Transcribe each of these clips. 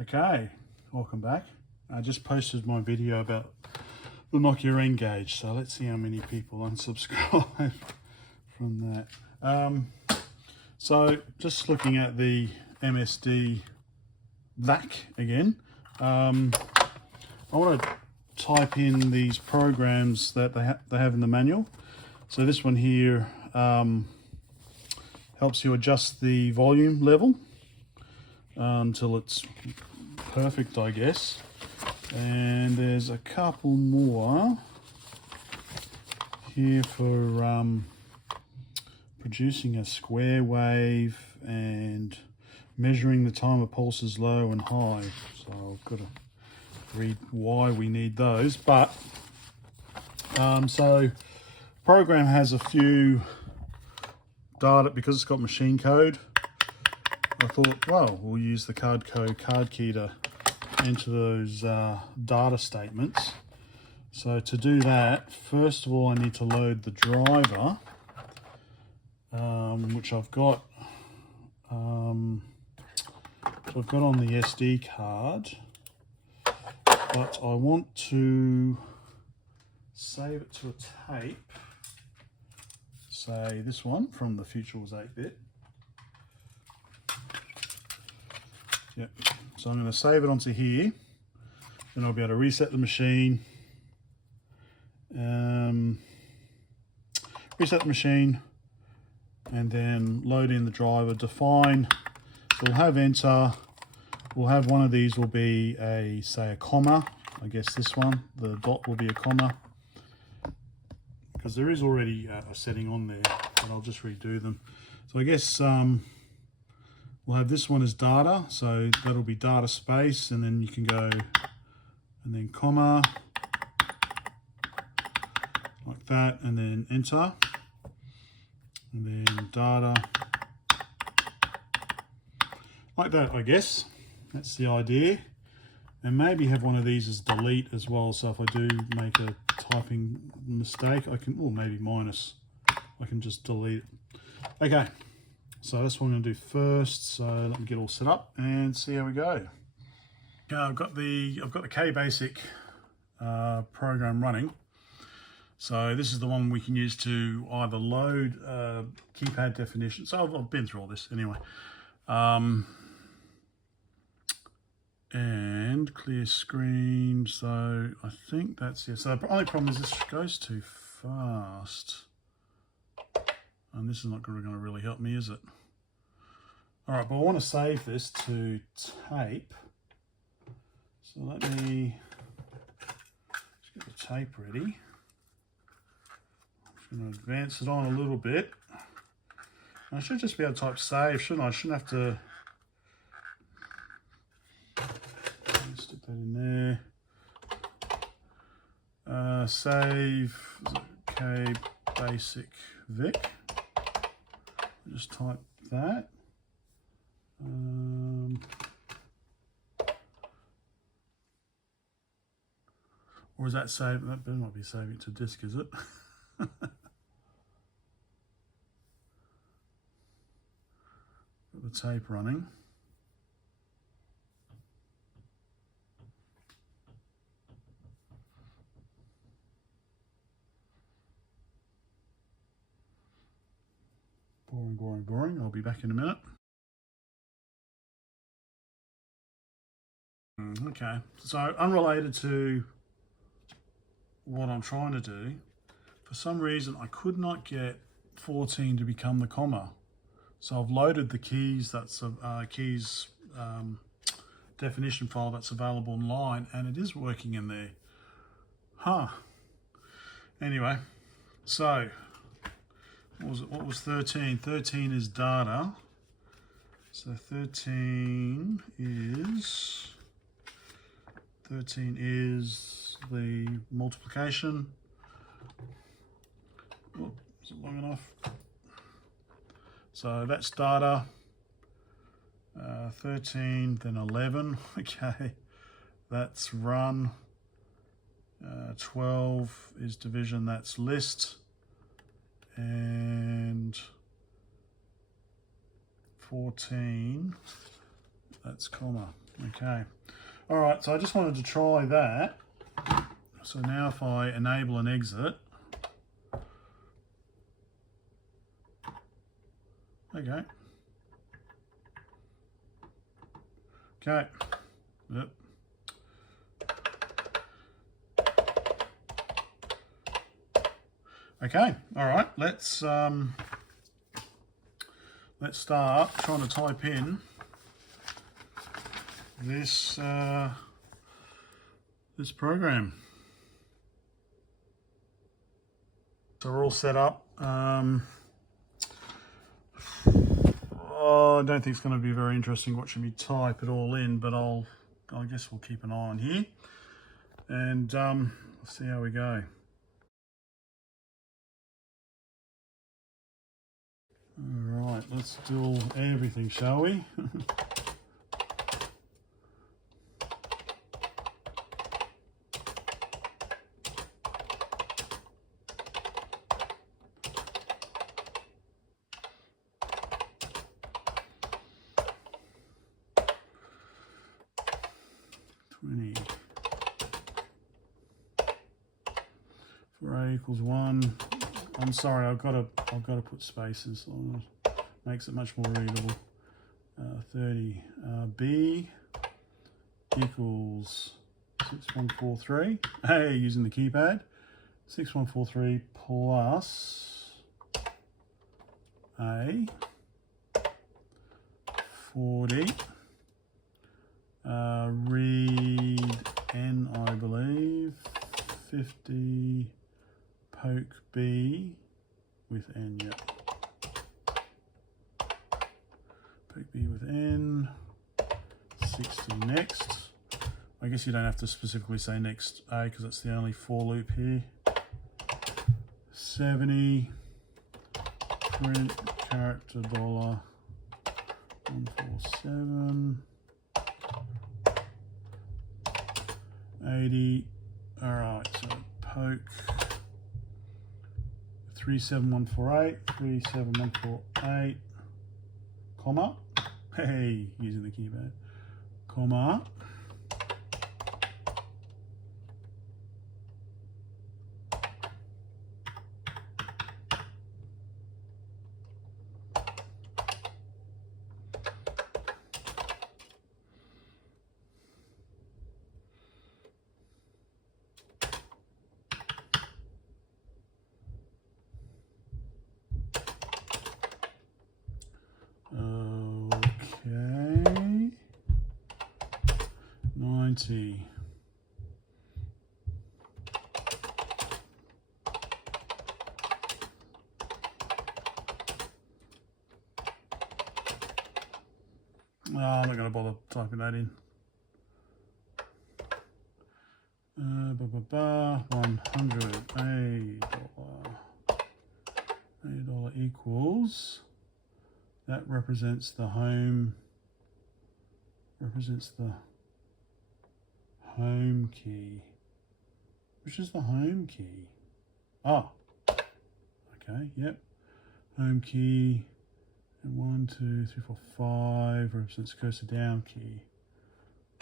Okay, welcome back. I just posted my video about the Nokia N-Gage, so let's see how many people unsubscribe from that. So just looking at the MSD VAC again, I want to type in these programs that they have in the manual. So this one here helps you adjust the volume level until it's perfect, I guess. And there's a couple more here for producing a square wave and measuring the time of pulses low and high. So I've got to read why we need those. But so program has a few data because it's got machine code. I thought, well, we'll use the Cardco card key to enter those data statements. So to do that, first of all, I need to load the driver, which I've got. So I've got on the SD card, but I want to save it to a tape. Say this one from the future was 8-bit. Yep. So I'm going to save it onto here. Then I'll be able to reset the machine. Reset the machine, and then load in the driver. Define. So we'll have enter. We'll have one of these will be say a comma. I guess this one, the dot will be a comma, because there is already a setting on there, but I'll just redo them. So I guess we'll have this one as data, so that'll be data space, and then you can go and then comma like that, and then enter, and then data like that. I guess that's the idea. And maybe have one of these as delete as well, so if I do make a typing mistake, I can, or maybe minus, I can just delete it. Okay, so that's what I'm going to do first. So let me get all set up and see how we go. Okay, I've got the KBasic program running. So this is the one we can use to either load keypad definition. So I've been through all this anyway. And clear screen, so I think that's it. So the only problem is this goes too fast, and this is not going to really help me, is it? All right, but I want to save this to tape, so let me just get the tape ready. I'm just going to advance it on a little bit. I should just be able to type save, shouldn't I? I shouldn't have to stick that in there. Save KBasic VIC. Just type that. Or is that save? That better not be saving to disk, is it? Got the tape running. Boring. I'll be back in a minute. Okay, so unrelated to what I'm trying to do, for some reason I could not get 14 to become the comma. So I've loaded the keys, that's keys definition file that's available online, and it is working in there. Huh. Anyway, so what was it? What was 13? 13 is data. So 13 is the multiplication. Oh, is it long enough? So that's data. 13, then 11. Okay, that's run. 12 is division, that's list. And 14, that's comma. Okay. All right, so I just wanted to try that. So now if I enable and exit, okay. Okay. Yep. Okay. All right. Let's start trying to type in this this program. So we're all set up. Oh, I don't think it's going to be very interesting watching me type it all in, but I guess we'll keep an eye on here and see how we go. All right, let's do everything, shall we? For A equals 1. I'm sorry, I've got to put spaces on it. Makes it much more readable. 30. B equals 6143. Hey, using the keypad. 6143 plus A 40. Read N, I believe. 50. Poke B with N, yep. Poke B with N. 60 next. I guess you don't have to specifically say next A because it's the only for loop here. 70. Print character $147. $80. Alright, so poke 37148, 37148, comma, hey, using the keypad, comma, okay, 90. I'm not going to bother typing that in. 100 $8 equals, that represents the home, key. Which is the home key? Ah, okay, yep. Home key, and 1, 2, 3, 4, 5 represents cursor down key.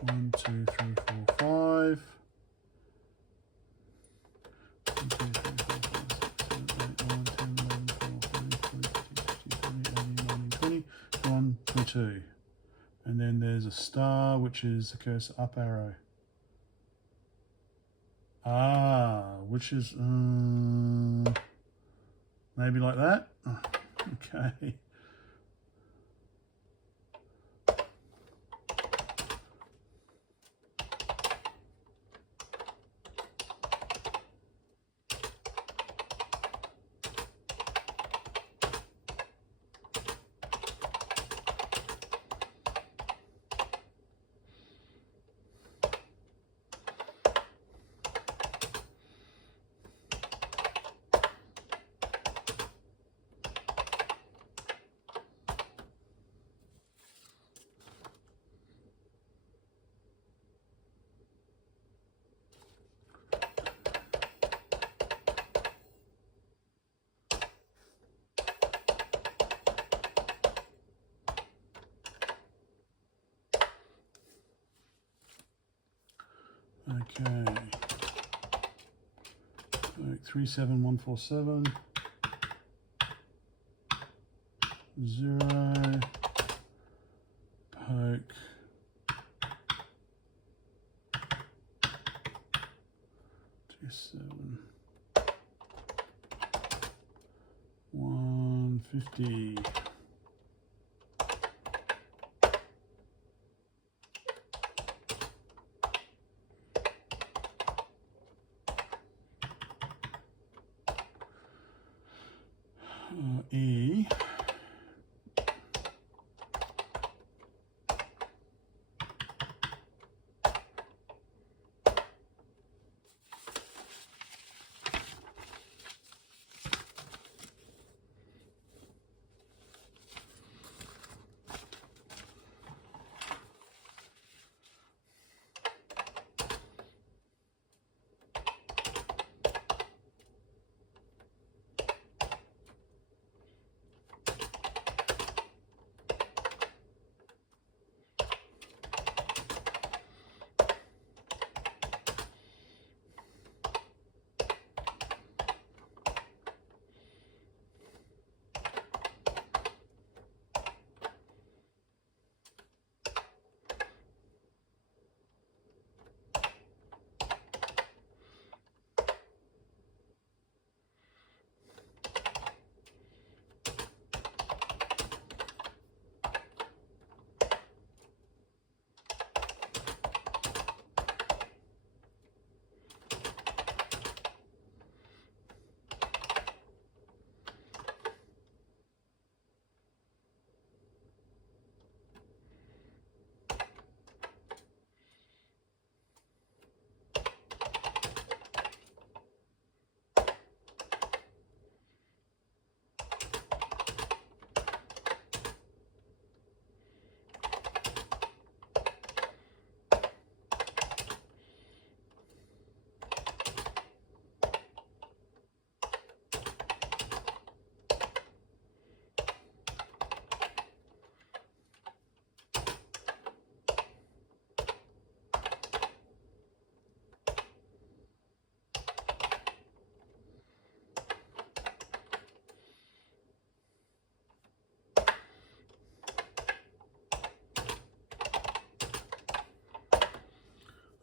1, 2, 3, 4, 5. 1, 2, 3, 4, 5, 6, 7, 8, 9, 10, 11, 12, 13, 14, 15, 16, 17, 18, 19, 20, 1, 22. And then there's a star, which is the cursor up arrow. Ah, which is maybe like that. Oh, okay. Okay. So 37147. 0. Poke. 27. 150. E.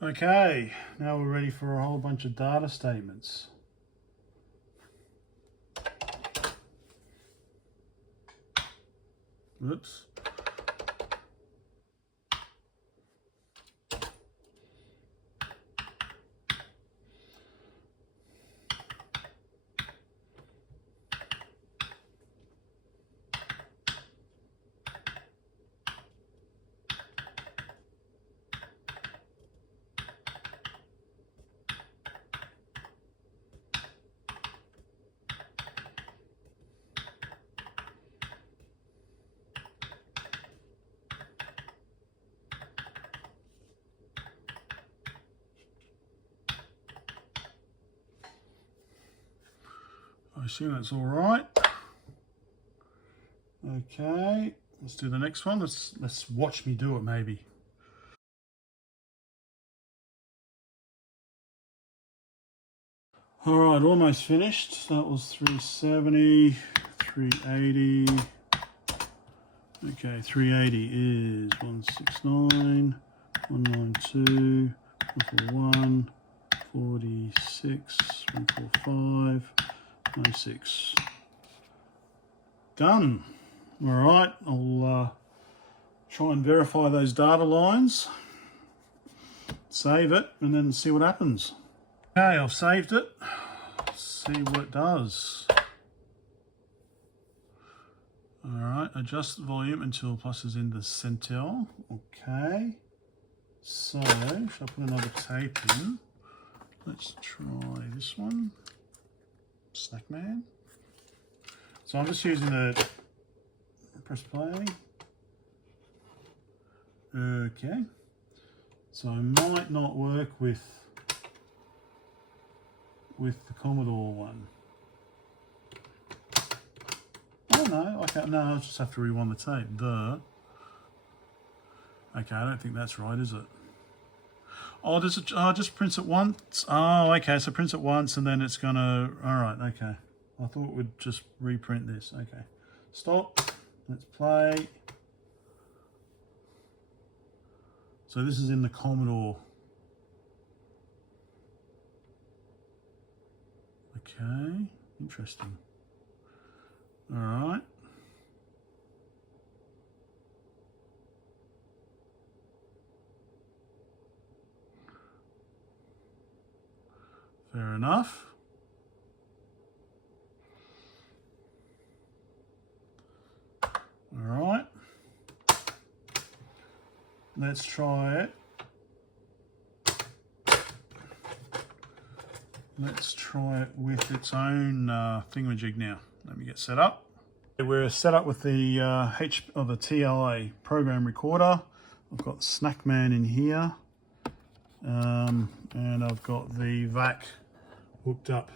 Okay, now we're ready for a whole bunch of data statements. Oops. I assume that's all right. Okay, let's do the next one. Let's watch me do it maybe. All right, almost finished. That was 370, 380. Okay, 380 is 169, 192, 141, 46, 145, 96. Done. All right, I'll try and verify those data lines, save it, and then see what happens. Okay, I've saved it. Let's see what it does. All right, adjust the volume until plus is in the center. Okay, so should I put another tape in? Let's try this one, Snackman. So I'm just using the press play. Okay, so I might not work with the Commodore one. Oh no, I can't. No, I just have to rewind the tape. Okay, I don't think that's right, is it? Oh, does it just prints it once? Oh, okay, so prints it once and then it's gonna, all right, okay. I thought it would just reprint this, okay. Stop, let's play. So this is in the Commodore. Okay, interesting. All right. Fair enough. All right. Let's try it. Let's try it with its own thingamajig now. Let me get set up. We're set up with the the TLA program recorder. I've got the Snackman in here, and I've got the VAC hooked up.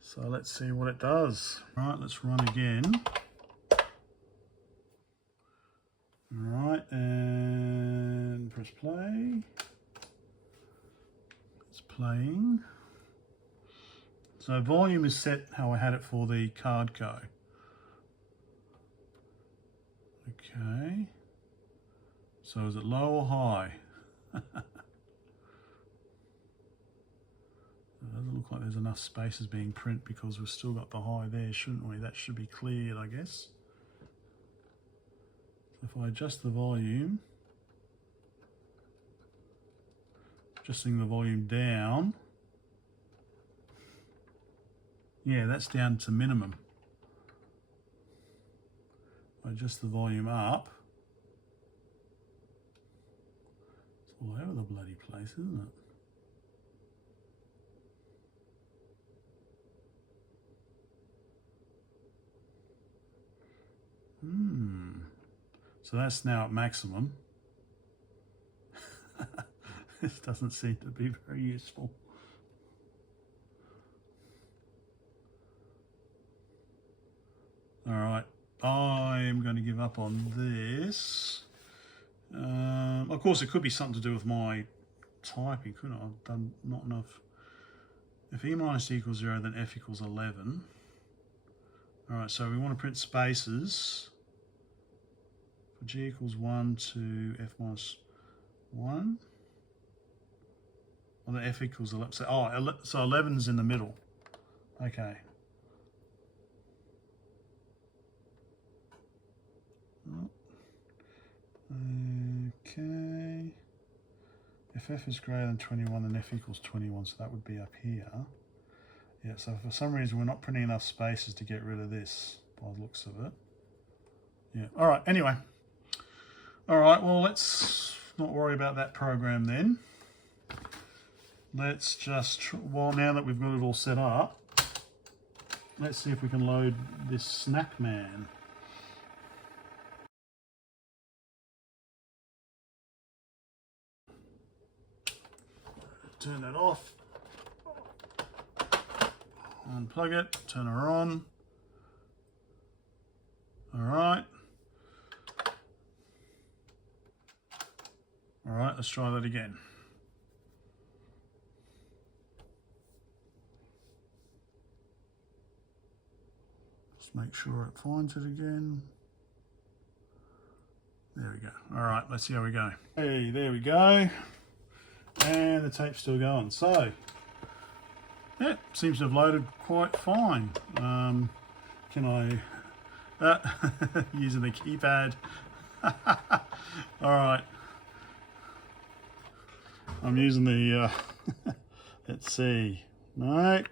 So let's see what it does. All right, let's run again. All right, and press play. It's playing. So volume is set how I had it for the Cardco. Okay. So is it low or high? It doesn't look like there's enough spaces being print because we've still got the high there, shouldn't we? That should be cleared, I guess. So if I adjust the volume, adjusting the volume down, yeah, that's down to minimum. If I adjust the volume up, it's all over the bloody place, isn't it? So that's now at maximum. This doesn't seem to be very useful. All right, I'm going to give up on this. Of course, it could be something to do with my typing, couldn't I? I've done not enough. If E minus equals 0, then F equals 11. All right, so we want to print spaces. For G equals 1 to F minus 1. Well, the F equals 11. So, so 11 is in the middle. Okay. Okay. If F is greater than 21, then F equals 21, so that would be up here. Yeah, so for some reason we're not printing enough spaces to get rid of this, by the looks of it. Yeah, all right, anyway. All right, well, let's not worry about that program then. Let's just, well, now that we've got it all set up, let's see if we can load this Snackman. Turn that off. Unplug it, turn her on. All right. All right, let's try that again. Just make sure it finds it again. There we go. All right, let's see how we go. Hey, there we go. And the tape's still going. So, yeah, seems to have loaded quite fine. Can I, using the keypad. All right. I'm using the, let's see, no.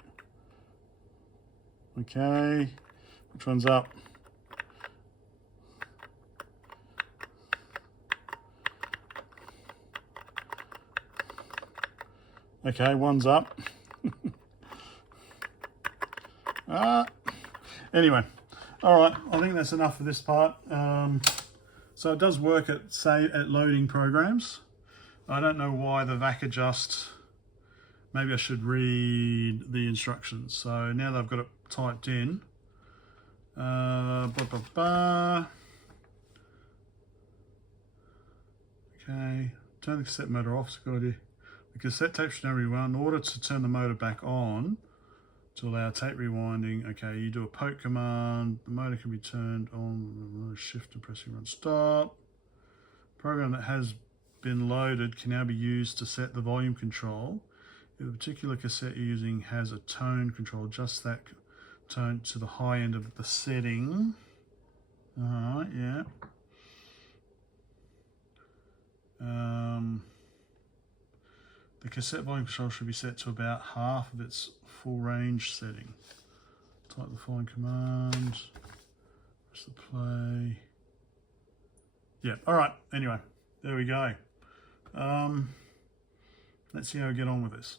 Okay, which one's up? Okay, one's up. Anyway, all right, I think that's enough for this part. So it does work at loading programs. I don't know why the VAC ADJUST, maybe I should read the instructions. So now that I've got it typed in, okay, Turn the cassette motor off. It's a good idea. The cassette tape should now rewind. In order to turn the motor back on, to allow tape rewinding, okay, you do a poke command. The motor can be turned on. Shift and pressing run stop. Program that has been loaded can now be used to set the volume control. If the particular cassette you're using has a tone control, adjust that tone to the high end of the setting. Alright, yeah. The cassette volume control should be set to about half of its full range setting. Type the following command. Press the play. Yeah, alright, anyway, there we go. Let's see how we get on with this.